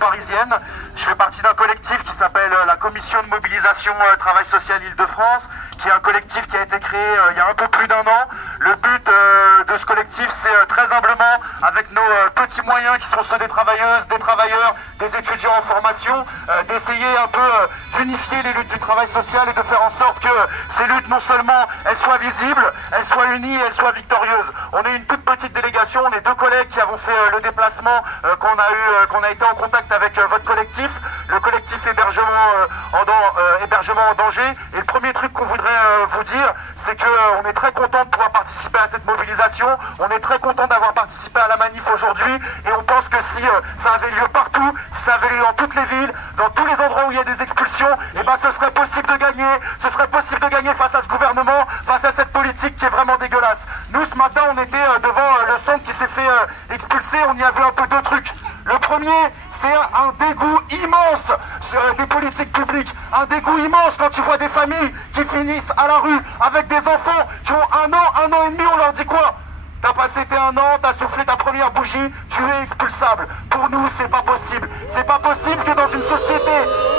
parisienne. Je fais partie d'un collectif qui s'appelle la Commission de mobilisation Travail Social Île-de-France, qui est un collectif qui a été créé il y a un peu plus d'un an. Le but de ce collectif, c'est très humblement, avec nos petits moyens qui sont ceux des travailleuses, des travailleurs, des étudiants en formation, d'essayer un peu d'unifier les luttes du travail social et de faire en sorte que ces luttes, non seulement elles soient visibles, elles soient unies, elles soient victorieuses. On est une toute petite délégation, on est deux collègues qui avons fait le déplacement, qu'on a été en contact avec votre collectif, le collectif hébergement en danger. Et le premier truc qu'on voudrait vous dire, c'est qu'on est très content de pouvoir participer à cette mobilisation, on est très content d'avoir participé à la manif aujourd'hui, et on pense que si ça avait lieu partout, si ça avait lieu dans toutes les villes, dans tous les endroits où il y a des expulsions, et ben ce serait possible de gagner, face à ce gouvernement, face à cette politique qui est vraiment dégueulasse. Nous, ce matin, on était devant le centre qui s'est fait expulser, on y a vu un peu deux trucs. Le premier, c'est un dégoût immense des politiques publiques, un dégoût immense quand tu vois des familles qui finissent à la rue avec des enfants qui ont un an et demi, on leur dit quoi? T'as passé tes 1 an, t'as soufflé ta première bougie, tu es expulsable. Pour nous, c'est pas possible. C'est pas possible que dans une société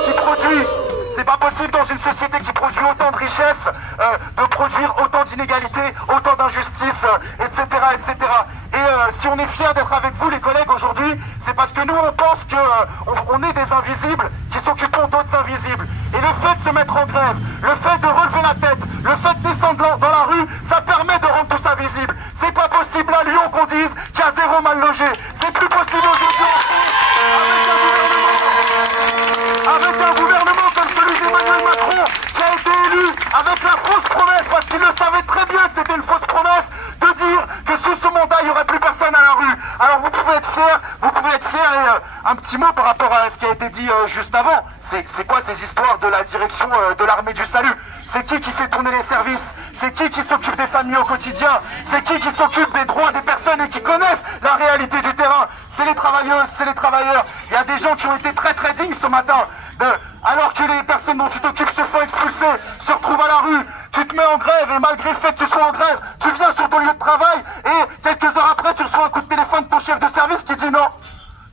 qui produit... C'est pas possible dans une société qui produit autant de richesses, de produire autant d'inégalités, autant d'injustices, etc., etc. Et si on est fiers d'être avec vous, les collègues, aujourd'hui, c'est parce que nous, on pense qu'on est des invisibles qui s'occupent d'autres invisibles. Et le fait de se mettre en grève, le fait de relever la tête, le fait de descendre dans la rue, ça permet de rendre tout ça visible. C'est pas possible à Lyon qu'on dise qu'il y a 0 mal logé. C'est plus possible aujourd'hui avec un gouvernement comme celui d'Emmanuel Macron, qui a été élu avec la fausse promesse, parce qu'il le savait très bien que c'était une fausse promesse, de dire que sous ce mandat, il n'y aurait plus personne à la rue. Alors vous pouvez être fiers, et un petit mot par rapport à ce qui a été dit juste avant. C'est quoi ces histoires de la direction de l'armée du salut? C'est qui fait tourner les services? C'est qui s'occupe des familles au quotidien? C'est qui s'occupe des droits des personnes et qui connaissent la réalité du terrain? C'est les travailleuses, c'est les travailleurs. Il y a des gens qui ont été très très dignes ce matin. Alors que les personnes dont tu t'occupes se font expulser, se retrouvent à la rue, tu te mets en grève, et malgré le fait que tu sois en grève, tu viens sur ton lieu de travail, et quelques heures après, tu reçois un coup de téléphone de ton chef de service qui dit non.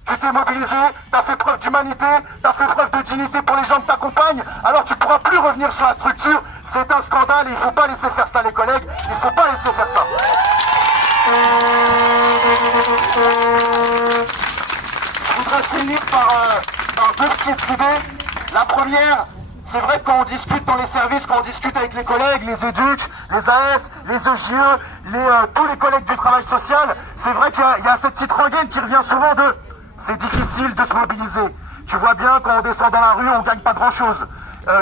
Tu t'es mobilisé, t'as fait preuve d'humanité, t'as fait preuve de dignité pour les gens qui t'accompagnent, alors tu pourras plus revenir sur la structure. C'est un scandale et il faut pas laisser faire ça, les collègues, il faut pas laisser faire ça. Je voudrais finir par deux petites idées. La première, c'est vrai que quand on discute dans les services, quand on discute avec les collègues, les éducs, les AS, les EJE, tous les collègues du travail social, c'est vrai qu'il y a cette petite rengaine qui revient souvent de « c'est difficile de se mobiliser ». Tu vois bien, quand on descend dans la rue, on gagne pas grand-chose.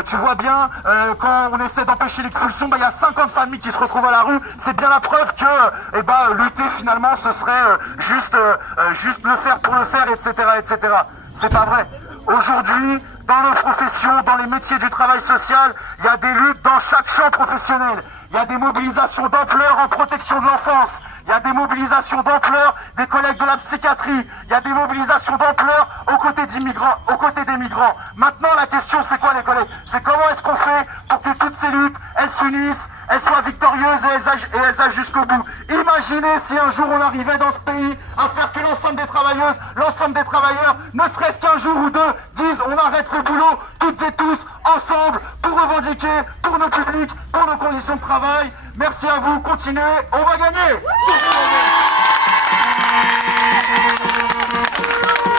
Tu vois bien, quand on essaie d'empêcher l'expulsion, il y a 50 familles qui se retrouvent à la rue. C'est bien la preuve que lutter finalement, ce serait juste le faire pour le faire, etc., etc. C'est pas vrai. Aujourd'hui, dans nos professions, dans les métiers du travail social, il y a des luttes dans chaque champ professionnel. Il y a des mobilisations d'ampleur en protection de l'enfance. Il y a des mobilisations d'ampleur des collègues de la psychiatrie. Il y a des mobilisations d'ampleur aux côtés des migrants. Maintenant, la question, c'est quoi, les collègues? C'est comment est-ce qu'on fait pour que toutes ces luttes, elles s'unissent, elles soient victorieuses et elles aillent jusqu'au bout. Imaginez si un jour on arrivait dans ce pays à faire que l'ensemble des travailleuses, l'ensemble des travailleurs, ne serait-ce qu'un jour ou deux, disent on arrête le boulot, toutes et tous, ensemble, pour revendiquer, pour nos publics, pour nos conditions de travail. Merci à vous, continuez, on va gagner!